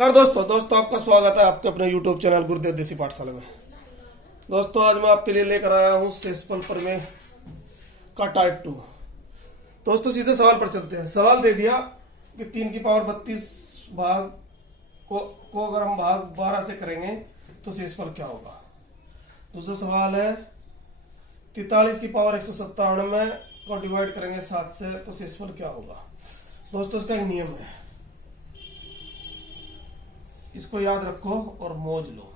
नमस्कार दोस्तों आपका स्वागत है आपके अपने YouTube चैनल गुरुदेव देसी पाठशाला में। दोस्तों आज मैं आपके लिए लेकर आया हूँ शेषफल प्रमेय का टाइप 2। दोस्तों सीधे सवाल पर चलते हैं। सवाल दे दिया कि 3 की पावर 32 भाग को अगर हम भाग 12 से करेंगे तो शेषफल क्या होगा। दूसरा सवाल है 43 की पावर 197 को डिवाइड करेंगे 7 से तो शेषफल क्या होगा। दोस्तों इसका एक नियम है, इसको याद रखो और मौज लो।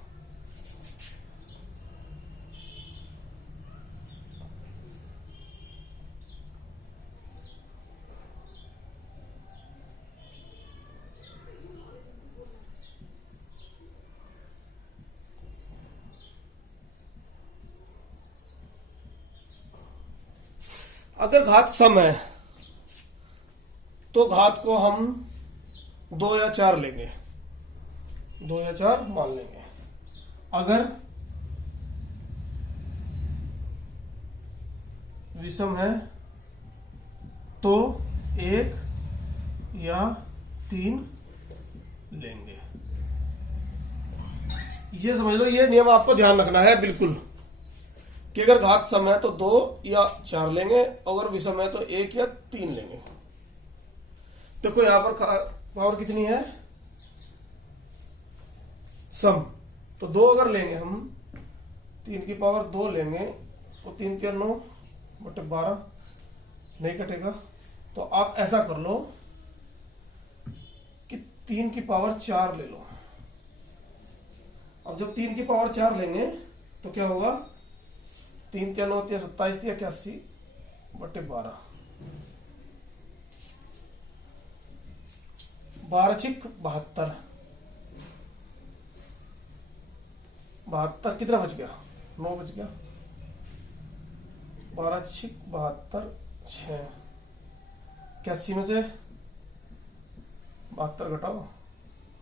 अगर घात सम है तो घात को हम 2 या 4 लेंगे, 2 या 4 मान लेंगे। अगर विषम है तो 1 या 3 लेंगे। ये समझ लो, ये नियम आपको ध्यान रखना है बिल्कुल कि अगर घात सम है तो 2 या 4 लेंगे, अगर विषम है तो 1 या 3 लेंगे। देखो यहां पर पावर कितनी है, सम, तो 2 अगर लेंगे हम 3 की पावर 2 लेंगे तो 3 3 9 बटे 12 नहीं कटेगा। तो आप ऐसा कर लो कि 3 की पावर 4 ले लो। अब जब 3 की पावर 4 लेंगे तो क्या होगा, 3 3 9 27 81 बटे 12, 12 छिक 72, 72 कितना बच गया, 9 बच गया। 12 छिक 72 6, 81 में से 72 घटाओ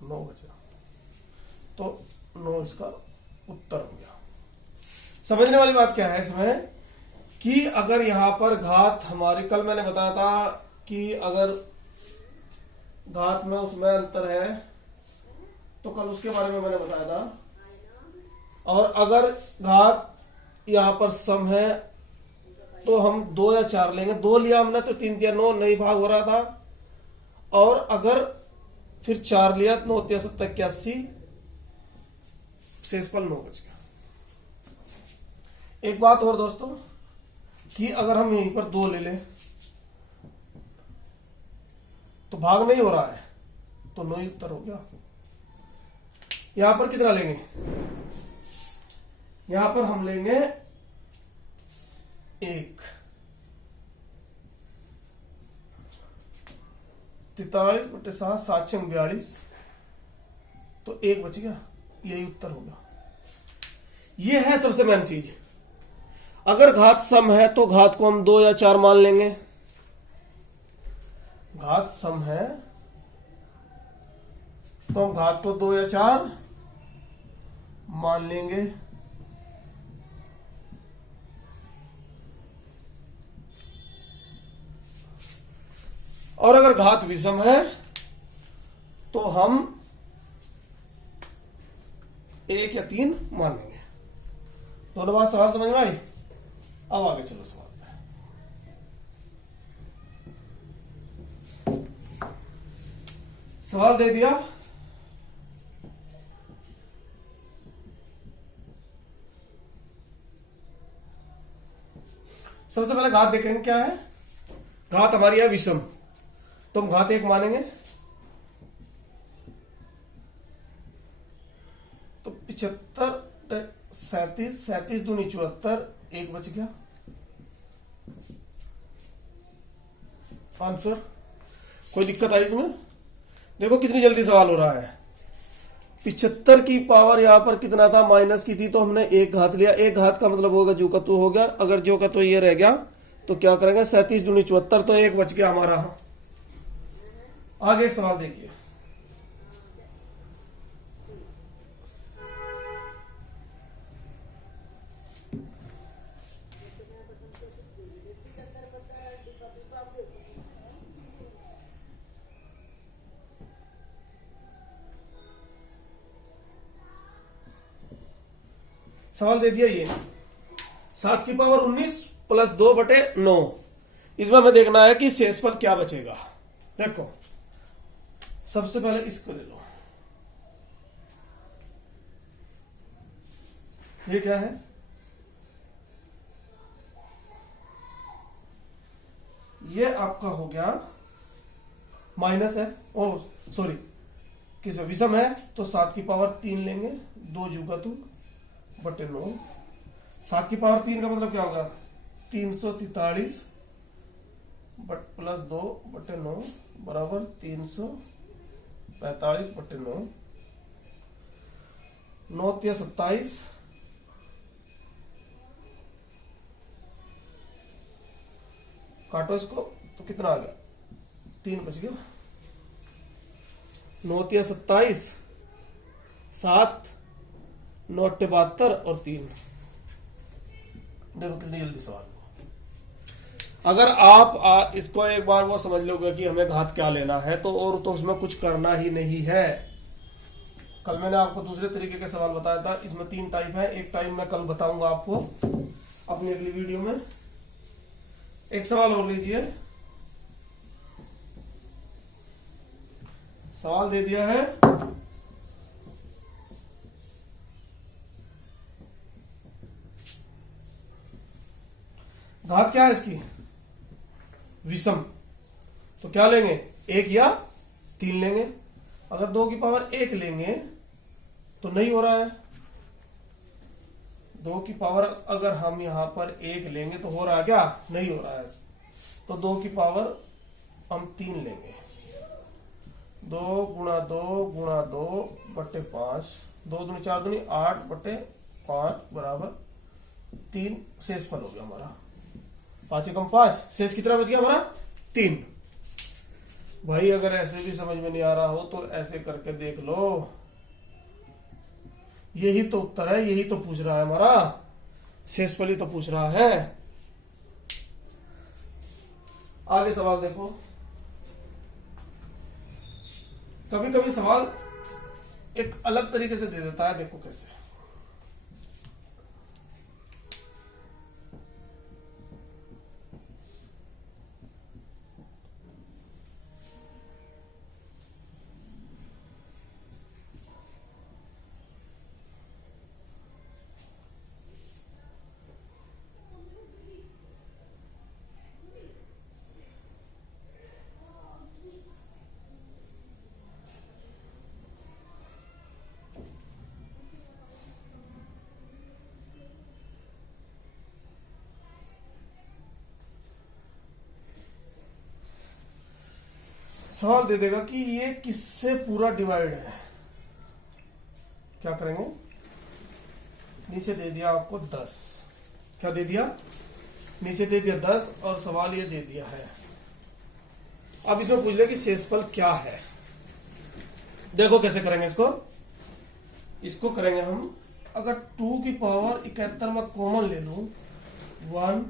9 बचा, तो 9 इसका उत्तर हो गया। समझने वाली बात क्या है इसमें कि अगर यहां पर घात हमारी, कल मैंने बताया था कि अगर घात में उसमें अंतर है तो कल उसके बारे में मैंने बताया था। और अगर घात यहां पर सम है तो हम 2 या 4 लेंगे। 2 लिया हमने तो 3 3 9 नहीं भाग हो रहा था, और अगर फिर 4 लिया 9 3 7 81, शेषफल 9 बच गया। एक बात और दोस्तों कि अगर हम यहीं पर 2 ले लें तो भाग नहीं हो रहा है तो 9 ही उत्तर हो गया। यहां पर कितना लेंगे, यहां पर हम लेंगे 1, 43 बटे 7 7 6 42, तो 1 बच गया, यही उत्तर होगा। यह है सबसे मेन चीज। अगर घात सम है तो घात को हम 2 या 4 मान लेंगे। घात सम है तो हम घात को 2 या 4 मान लेंगे। और अगर घात विषम है तो हम 1 या 3 मान लेंगे। दोनों बात सवाल समझ में आई। अब आगे चलो सवाल पे। सवाल दे दिया सबसे पहले घात देखेंगे क्या है। घात हमारी है विषम, तो हम घात 1 मानेंगे। तो 75 37 37 दूनी 74, 1 बच गया। आंसर। कोई दिक्कत आई इसमें? देखो कितनी जल्दी सवाल हो रहा है। 75 की पावर यहां पर कितना था, माइनस की थी, तो हमने 1 घात लिया। 1 घात का मतलब होगा जो का तो हो गया। अगर जो का तो ये रह गया तो क्या करेंगे, 37 दूनी 74, तो 1 बच गया हमारा। आगे एक सवाल देखिए। सवाल दे दिया ये 7 की पावर 19 प्लस 2/9। इसमें हमें देखना है कि शेषफल क्या बचेगा। देखो सबसे पहले इसको ले लो, ये क्या है, ये आपका हो गया माइनस है, ओ सॉरी किस विषम है, तो 7 की पावर 3 लेंगे, 2 जुगा 2/9। 7 की पावर 3 का मतलब क्या होगा, 343 प्लस 2/9 बराबर 345/9। 9 या 27, काटो इसको तो कितना आ गया, 3 बच गया। 9 या 27, 7 9 72 और 3। देखो कितनी जल्दी सवाल। अगर आप इसको एक बार वो समझ लोगे कि हमें घात क्या लेना है तो और तो उसमें कुछ करना ही नहीं है। कल मैंने आपको दूसरे तरीके का सवाल बताया था, इसमें 3 टाइप है। एक टाइप मैं कल बताऊंगा आपको अपनी अगली वीडियो में। एक सवाल और लीजिए, सवाल दे दिया है घात क्या है इसकी, विषम, तो क्या लेंगे, 1 या 3 लेंगे। अगर 2 की पावर 1 लेंगे तो नहीं हो रहा है। 2 की पावर अगर हम यहां पर 1 लेंगे तो हो रहा है क्या, नहीं हो रहा है। तो 2 की पावर हम 3 लेंगे, 2 गुणा 2 गुणा 2/5, 2 दूनी 4 दूनी 8/5 बराबर 3। शेषफल हो गया हमारा 5 एकम 5। शेष कितना बच गया हमारा, 3। भाई अगर ऐसे भी समझ में नहीं आ रहा हो तो ऐसे करके देख लो, यही तो उत्तर है, यही तो पूछ रहा है हमारा, शेषफल ही तो पूछ रहा है। आगे सवाल देखो, कभी कभी सवाल एक अलग तरीके से दे देता है, देखो कैसे। सवाल दे देगा कि ये किससे पूरा डिवाइड है। क्या करेंगे, नीचे दे दिया आपको 10, क्या दे दिया, नीचे दे दिया 10 और सवाल ये दे दिया है। अब इसमें पूछ ले कि शेषफल क्या है। देखो कैसे करेंगे इसको करेंगे हम, अगर 2 की पावर 71 में कॉमन ले लूं, 1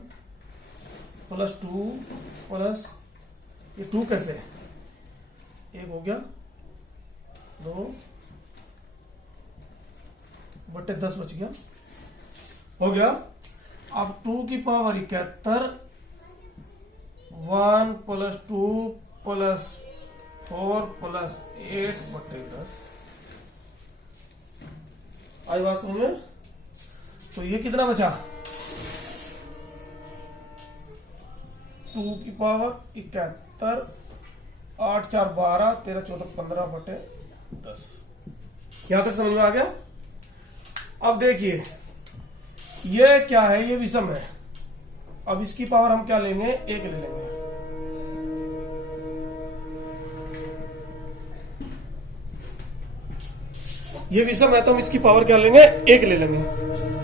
प्लस 2 प्लस ये 2 कैसे, 1 हो गया, 2/10 बच गया, हो गया। अब 2 की पावर 71, 1 प्लस 2 प्लस 4 प्लस 8/10 आई बात समझ में। तो ये कितना बचा, 2 की पावर 71, 8 4 12 13 14 15/10। यहां तक समझ में आ गया। अब देखिए ये क्या है, ये विषम है। अब इसकी पावर हम क्या लेंगे, 1 ले लेंगे। ये विषम है तो हम इसकी पावर क्या लेंगे, 1 ले लेंगे।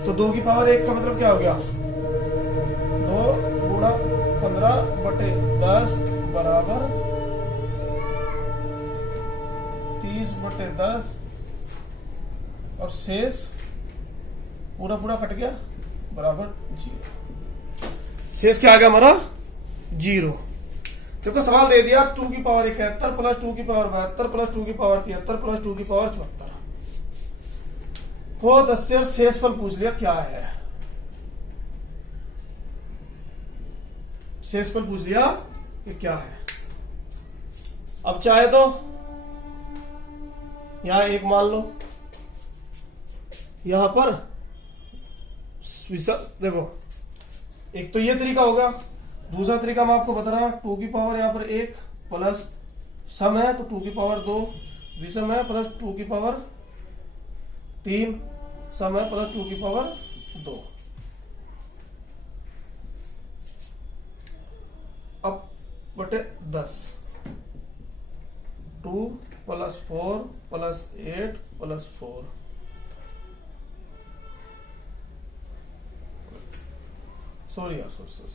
तो 2 की पावर 1 का मतलब क्या हो गया, 2 गुणा 15/10 बराबर 30/10 और शेष पूरा पूरा कट गया बराबर 0। शेष क्या आ गया हमारा, 0। देखो सवाल दे दिया 2 की पावर 71 प्लस 2 की पावर 72 प्लस 2 की पावर 73 प्लस 2 की पावर 74। को 10 से शेषफल पूछ लिया क्या है, शेषफल पूछ लिया कि क्या है। अब चाहे तो यहां एक मान लो, यहां पर देखो, एक तो ये तरीका होगा, दूसरा तरीका मैं आपको बता रहा, 2 की पावर यहां पर 1 प्लस सम है तो 2 की पावर 2 विषम है प्लस 2 की पावर 3 सम है प्लस 2 की पावर 2। अब बटे 10, 2 प्लस 4 प्लस 8 प्लस 4, सॉरी यार सॉरी,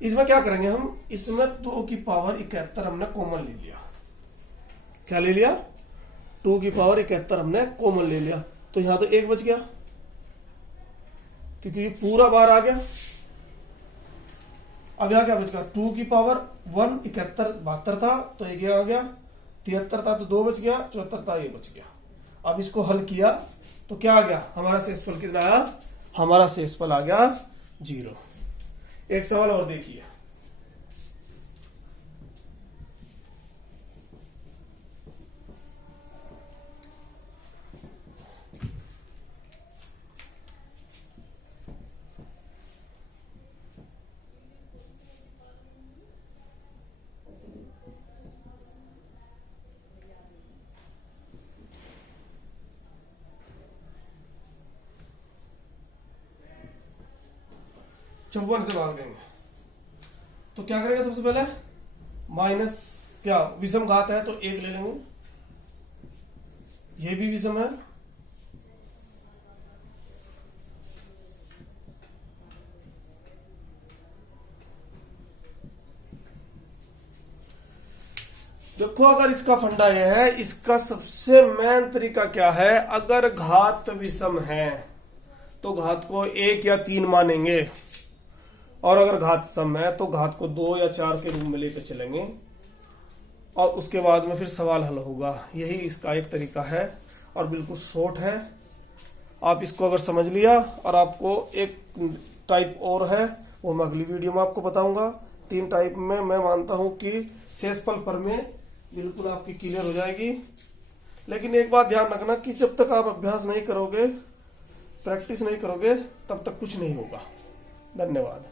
इसमें क्या करेंगे हम, इसमें 2 की पावर 71 हमने कॉमन ले लिया। क्या ले लिया? 2 की पावर 71 हमने कॉमन ले लिया, तो यहां तो 1 बच गया क्योंकि ये पूरा बार आ गया। अब यहां क्या बच गया, 2 की पावर 1 71 72 था तो 1 आ गया, 73 था तो 2 बच गया, 74 था ये बच गया। अब इसको हल किया तो क्या आ गया, हमारा शेषफल कितना आया, हमारा शेषफल आ गया 0। एक सवाल और देखिए, चौवन से भाग देंगे तो क्या करेंगे, सबसे पहले माइनस क्या विषम घात है तो 1 ले लेंगे, ये भी विषम है, देखो अगर इसका फंडा यह है, इसका सबसे मेन तरीका क्या है, अगर घात विषम है तो घात को 1 या 3 मानेंगे, और अगर घात सम है तो घात को 2 या 4 के रूप में लेकर चलेंगे, और उसके बाद में फिर सवाल हल होगा। यही इसका एक तरीका है और बिल्कुल शॉर्ट है। आप इसको अगर समझ लिया, और आपको एक टाइप और है वो मैं अगली वीडियो में आपको बताऊंगा। 3 टाइप में मैं मानता हूं कि शेषफल पर में बिल्कुल आपकी क्लियर हो जाएगी। लेकिन एक बात ध्यान रखना कि जब तक आप अभ्यास नहीं करोगे, प्रैक्टिस नहीं करोगे, तब तक कुछ नहीं होगा। धन्यवाद।